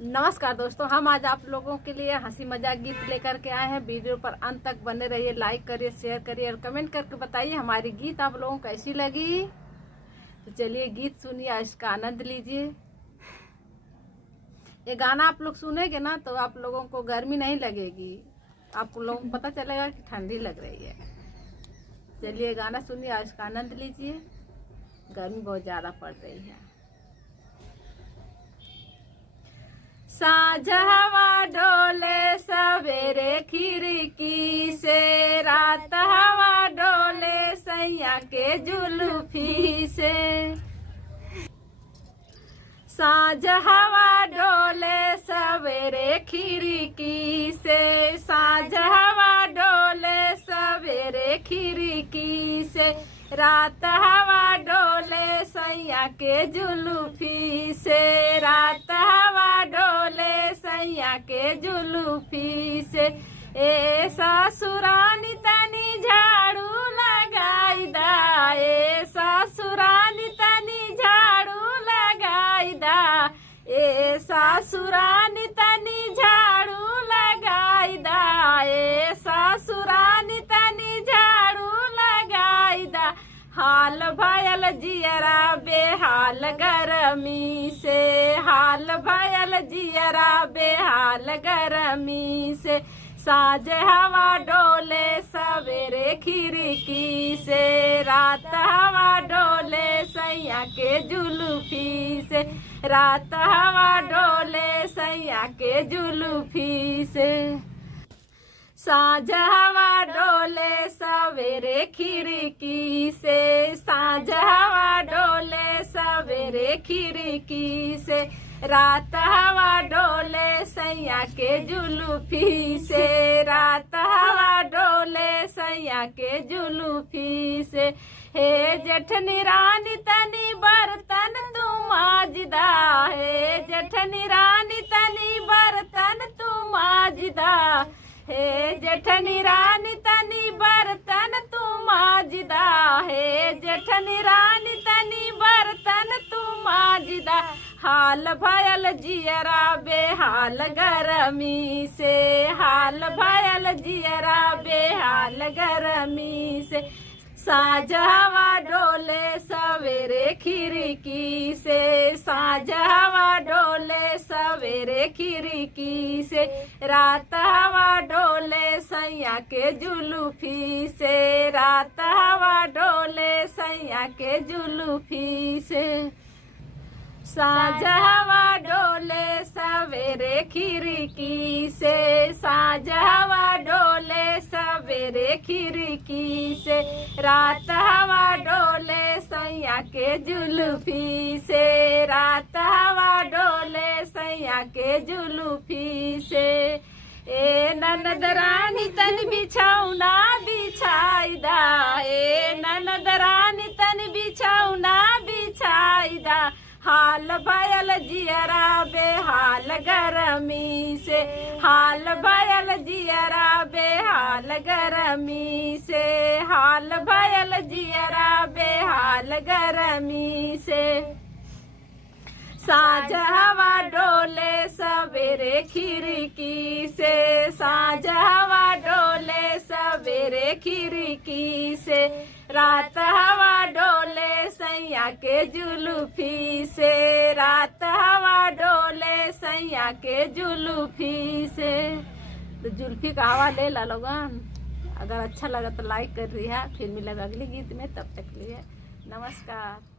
नमस्कार दोस्तों, हम आज आप लोगों के लिए हंसी मजाक गीत लेकर के आए हैं। वीडियो पर अंत तक बने रहिए, लाइक करिए, शेयर करिए और कमेंट करके बताइए हमारी गीत आप लोगों को कैसी लगी। तो चलिए गीत सुनिए, इसका आनंद लीजिए। ये गाना आप लोग सुनेंगे ना तो आप लोगों को गर्मी नहीं लगेगी, आप लोगों को पता चलेगा कि ठंडी लग रही है। चलिए गाना सुनिए, इसका आनंद लीजिए। गर्मी बहुत ज़्यादा पड़ रही है। साँझ हवा डोले सवेरे खिड़की से, रात हवा डोले सैया के जुल्फी से। साँझ हवा डोले सवेरे खिड़की से, साँझ हवा डोले सवेरे खिड़की से, रात हवा डोले सैया के जुल्फी से, रात हवा डोले सैया के जुल्फी से। ए ससुरानी तनी झाड़ू लगाई दा, ए ससुरानी तनी झाड़ू लगाई दा, ए ससुरानी तनी झाड़ू लगाई दा, ए ससुरानी तनी झाड़ू लगाई दा। हाल भयल जियरा बेहाल गरमी से, हाल भयल जियरा बेहाल गरमी से। साँझ हवा डोले सवेरे खिड़की से, रात हवा डोले सैया के जुल्फी से, रात हवा डोले सैया के जुल्फी से। साँझ हवा डोले सवेरे खिड़की से, साँझ हवा डोले सवेरे खिड़की से, रात हवा डोले सैया के जुल्फी से, रात हवा डोले सैया के जुल्फी से। हे जेठनी रानी तनी बर्तन तू माजदा, हे जेठनी रानी तनी बर्तन तू माजदा, हे जेठनी रानी तनी बर्तन तू माजदा, हे जेठनी रानी तनी बर्तन तू माजदा। हाल भयल जियरा बेहाल गरमी से, हाल भयल जियरा बेहाल गरमी से। साँझ हवा डोले सवेरे खिड़की से, साँझ हवा डोले सवेरे खिड़की से, रात हवा डोले सैया के जुल्फी से, रात हवा डोले सैया के जुल्फी से। साँझ हवा डोले सवेरे खिड़की से, साँझ हवा डोले सवेरे खिड़की से, रात हवा डोले सैया के जुल्फी से, रात हवा डोले सैया के जुल्फी से। ए ननद रानी तन बिछौना बिछाई दा, ए ननद रानी तन बिछौना बिछाई दा। हाल भयल जियरा बेहाल गरमी से, हाल भयल जियरा बेहाल गरमी से, हाल भयल जियरा बेहाल गरमी से। साँझ हवा डोले सवेरे खिड़की से, साँझ हवा डोले सवेरे खिड़की से, रात हवा डोले सैया के जुल्फी से, रात हवा डोले सैया के जुल्फी से। तो जुल्फी का हवा ले ला लोगन। अगर अच्छा लगा तो लाइक कर रही है। फिर मिलेगा अगले गीत में, तब तक लिए नमस्कार।